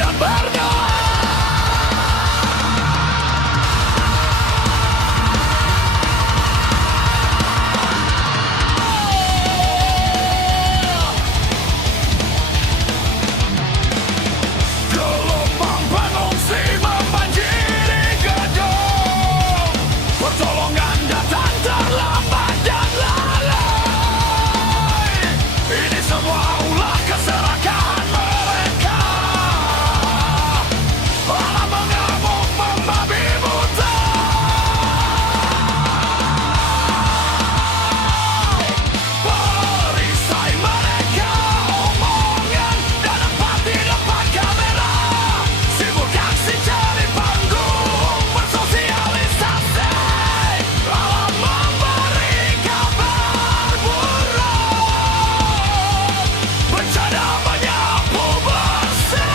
dan berdoa. Gelombang pengungsi membanjiri gedung, pertolongan datang terlambat dan lalai. Ini semua ulah keserakahan mereka. Alam mengamuk membabi buta. Perisai mereka omongan dan empat di depan kamera. Sibuk aksi cari panggung bersosialisasi. Alam memberi kabar buruk, bencana menyapu bersih.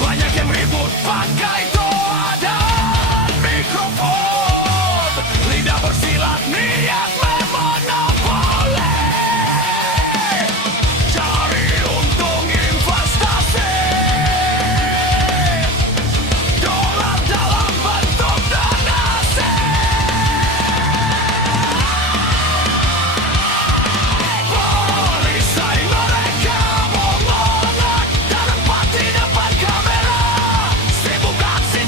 Banyak yang ribut pakai doa dan mikrofon. Lidah bersilat niat memonopoli. Cari untung investasi. Dolar dalam bentuk donasi. Perisai mereka omongan dan empat di depan kamera. Sibuk aksi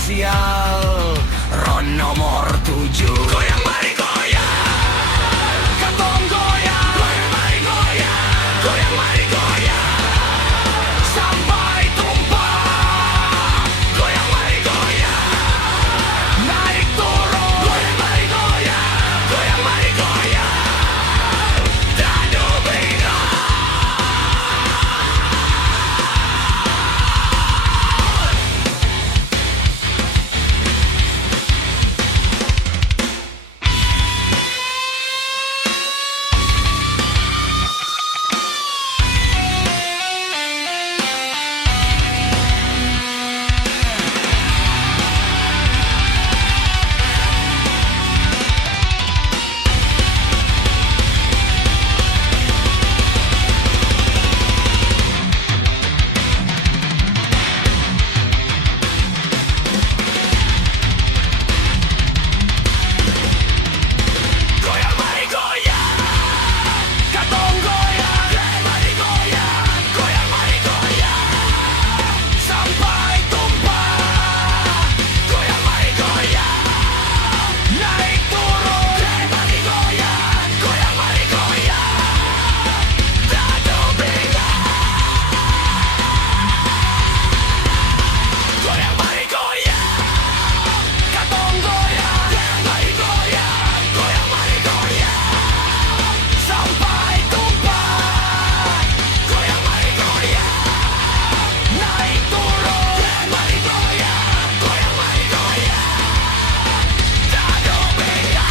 spasial Ron nomor 7. Goyang mari goyang, katong goyang. Goyang mari goyang, goyang mari goyang, sampai tumpah. Goyang mari goyang, naik turun. Goyang mari goyang, goyang mari goyang, dado beda. Goyang mari goyang, katong goyang. Goyang mari goyang, goyang mari goyang, sampai tumpah. Goyang mari goyang, naik turun. Goyang mari goyang, goyang mari goyang, dado beda. Goyang mari goyang, katong goyang. Goyang mari goyang, goyang mari goyang, sampai tumpah. Goyang mari goyang, naik turun. Goyang mari goyang, goyang mari goyang, dado beda.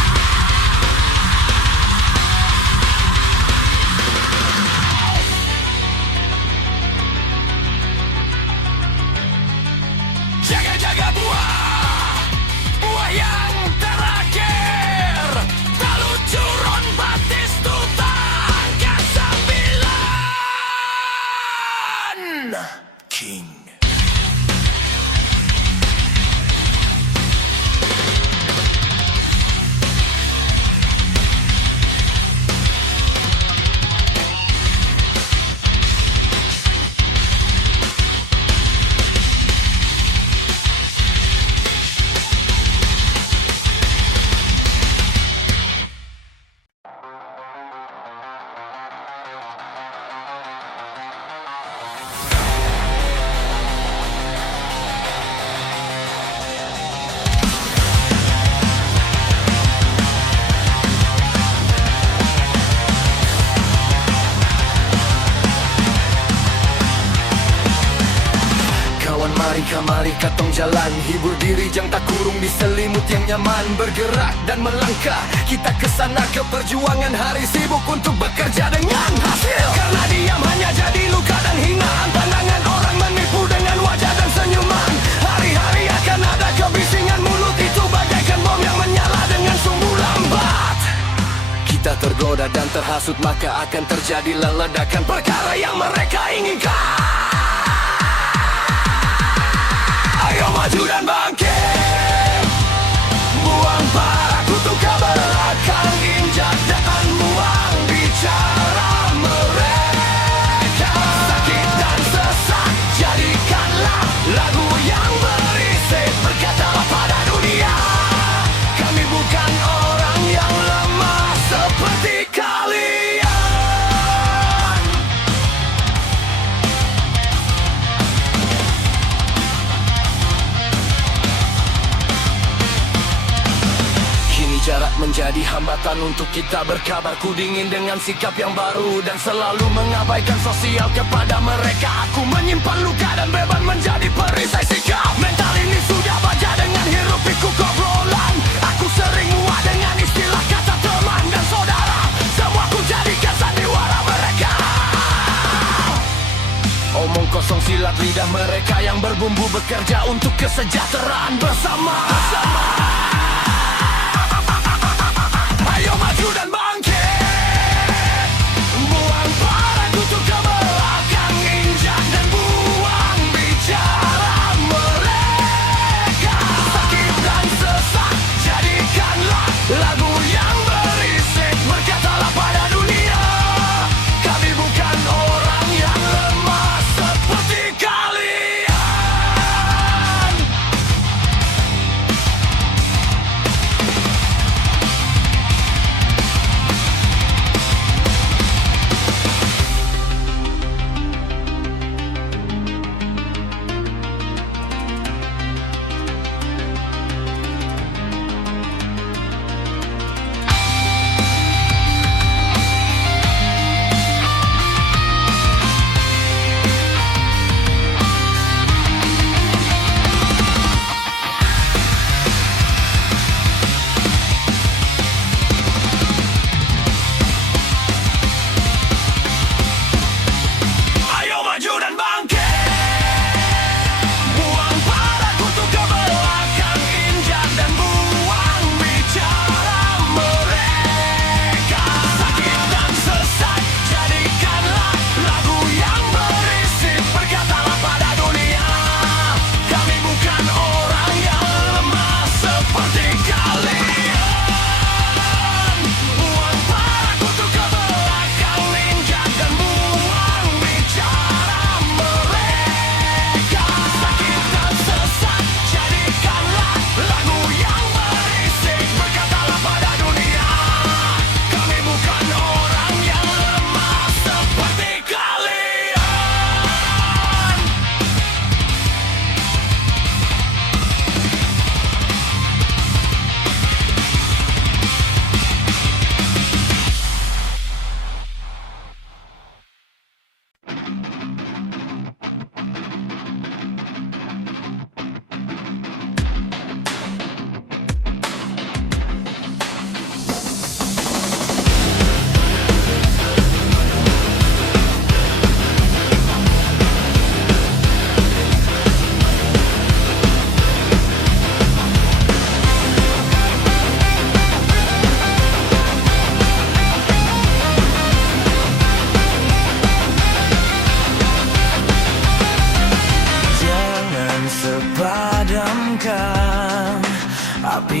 Jaga-jaga buah, buah yang terakhir. Tak lucu Ron Batistuta ke-9 King. Kawan mari katong jalan, hibur diri jang tak kurung di selimut yang nyaman. Bergerak dan melangkah, kita kesana ke perjuangan. Hari sibuk untuk bekerja dengan hasil. Karena diam hanya jadi luka dan hinaan. Pandangan orang menipu dengan wajah dan senyuman. Hari-hari akan ada kebisingan, mulut itu bagaikan bom yang menyala dengan sumbu lambat. Kita tergoda dan terhasut, maka akan terjadi ledakan perkara yang mereka inginkan. Ayo maju dan bangkit, buang para kutu ke belakang, injak dan buang bicara mereka. Sakit dan sesak, jadikanlah lagu yang berisik. Berkatalah pada dunia, kami bukan orang yang lemah seperti kalian. Jarak menjadi hambatan untuk kita berkabar. Ku dingin dengan sikap yang baru dan selalu mengabaikan sosial kepada mereka. Aku menyimpan luka dan beban menjadi perisai sikap. Mental ini sudah baja dengan hiruk pikuk obrolan. Aku sering muak dengan istilah kata teman dan saudara. Semua ku jadikan sandiwara mereka. Omong kosong silat lidah mereka yang berbumbu bekerja untuk kesejahteraan bersama. Ayo maju dan bangkit, buang para kutu ke belakang, injak dan buang bicara mereka. Sakit dan sesak, jadikanlah lagu yang berisik. Berkatalah pada dunia, kami bukan orang yang lemah seperti kalian.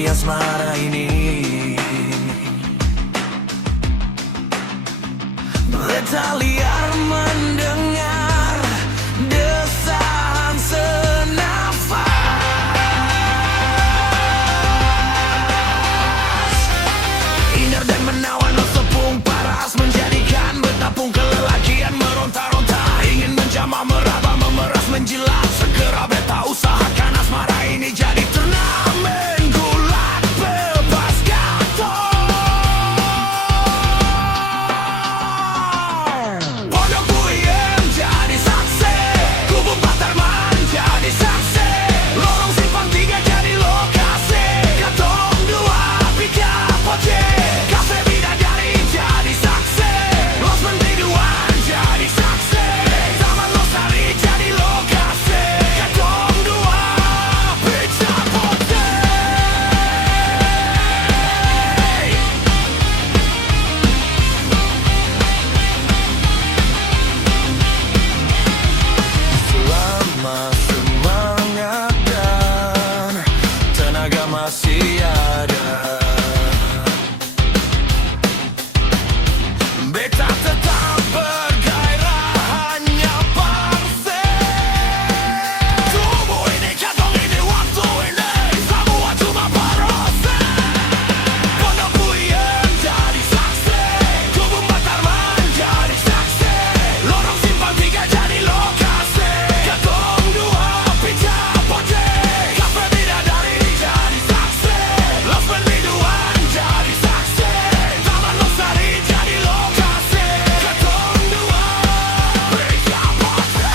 di asmara ini. Bertaliar mendengar desahan senafas, indah dan menawan sepung paras, menjadikan betapung kelelakian meronta-ronta, ingin menjamah, meraba, memeras, menjilat. Segera beta usahakan asmara ini jadi turnamen gulat bebas gatot. Pondok Puyem jadi saksi, Kubu Batarman jadi saksi, Lorong Simpang 3 jadi lokasi, Katong 2 Pika Poce, Cafe Bidadari jadi saksi, Los Mentiduan jadi saksi, Taman Losari jadi lokasi, Katong 2 Pizza Poce. Selama semangat dan tenaga masih ada, beta tetap bergairah hanya parse. Tubuh ini, kantong ini, waktu ini, semua cuma proses. Pondok Puyem jadi saksi, Kubu Batarman jadi saksi, Lorong Simpang 3 jadi lokasi, Katong 2 Pizza Poce, Cafe Bidadari jadi saksi, Los Pendiduan jadi saksi, Taman Losari jadi lokasi, Katong 2 Pizza Poce.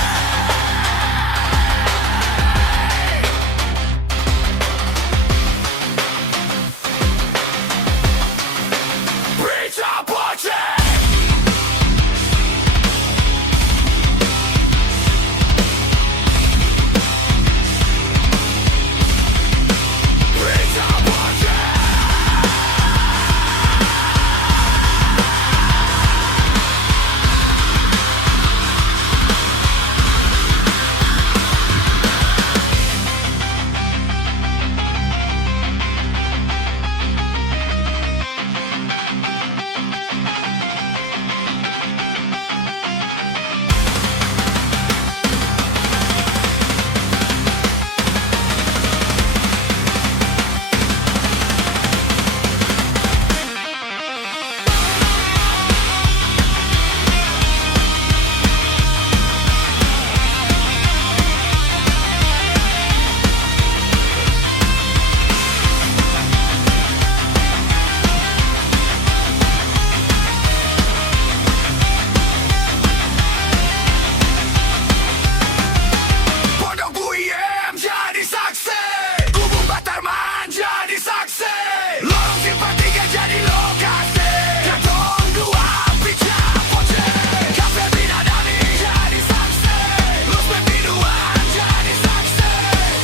Pizza Poce. Pizza Poce. Pondok Puyem jadi saksi, Kubu Batarman jadi saksi, Lorong Simpang 3 jadi lokasi, Katong 2 Pizza Poce, Cafe Bidadari jadi saksi, Los Pendiduan jadi saksi,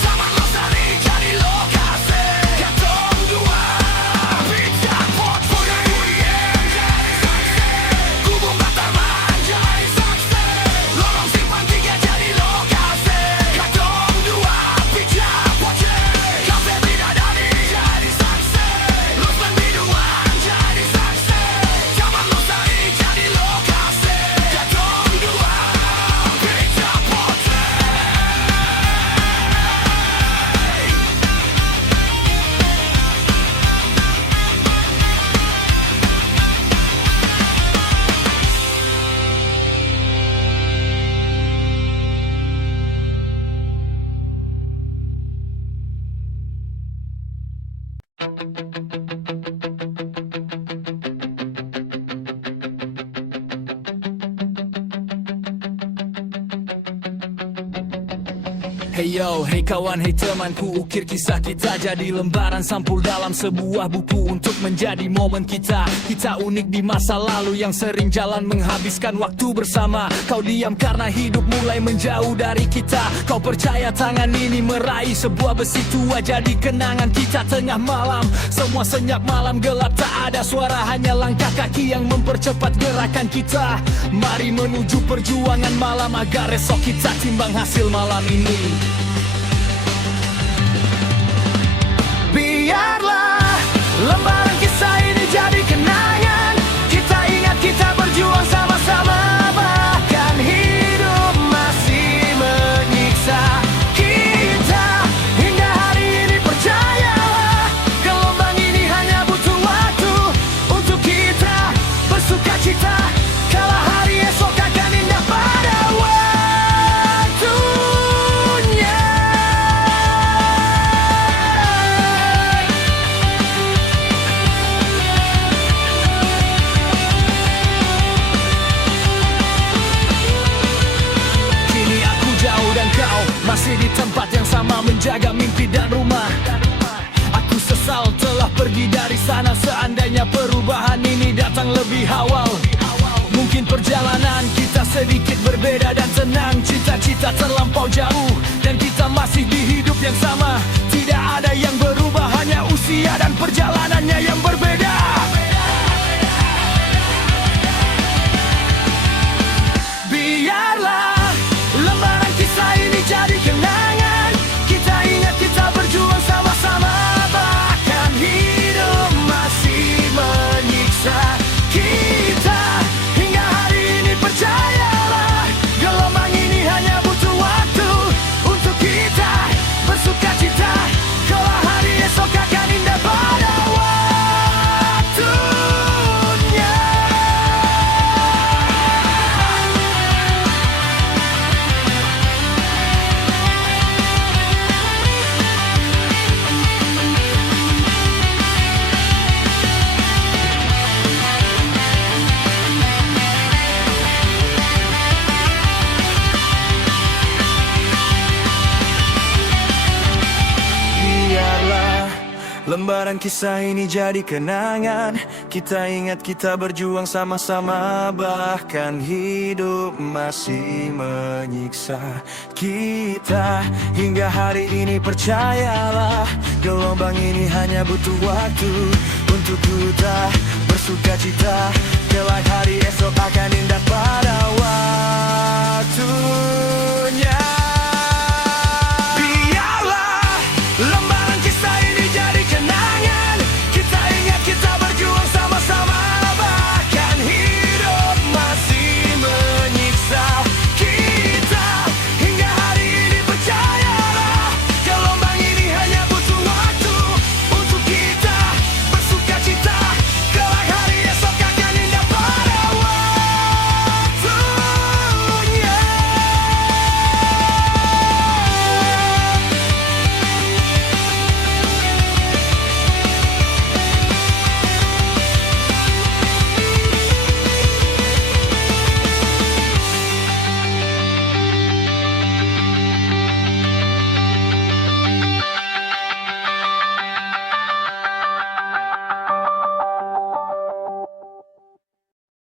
Taman Losari jadi lokasi, Katong 2 Pizza Poce. Pondok Puyem jadi saksi, Kubu Batarman jadi saksi, Lorong Simpang 3 jadi lokasi, Katong 2 Pizza Poce, Cafe Bidadari jadi saksi, Los Pendiduan jadi saksi, Taman Losari jadi lokasi, Katong 2 Pizza Poce. Hey yo, hey kawan, hey temanku, ukir kisah kita jadi lembaran sampul dalam sebuah buku untuk menjadi momen kita. Kita unik di masa lalu yang sering jalan menghabiskan waktu bersama. Kau diam karena hidup mulai menjauh dari kita. Kau percaya tangan ini meraih sebuah besi tua jadi kenangan kita tengah malam. Semua senyap, malam gelap, tak ada suara, hanya langkah kaki yang mempercepat gerakan kita. Mari menuju perjuangan malam agar esok kita timbang hasil malam ini. Biarlah pergi dari sana seandainya perubahan ini datang lebih awal. Mungkin perjalanan kita sedikit berbeda dan tenang, cita-cita terlampau jauh dan kita masih di hidup yang sama. Tidak ada yang berubah, hanya usia dan perjalanannya yang berbeda. Biarlah lembaran kisah ini jadi kenangan. Kita ingat kita berjuang sama-sama, bahkan hidup masih menyiksa kita. Hingga hari ini percayalah, gelombang ini hanya butuh waktu untuk kita bersuka cita. Kelak hari esok akan indah pada waktunya. Biarlah lembaran kisah ini jadi kenangan. Kita ingat kita berjuang sama-sama, bahkan hidup masih menyiksa kita. Hingga hari ini percayalah, gelombang ini hanya butuh waktu untuk kita bersuka cita. Kelak hari esok akan indah pada waktu.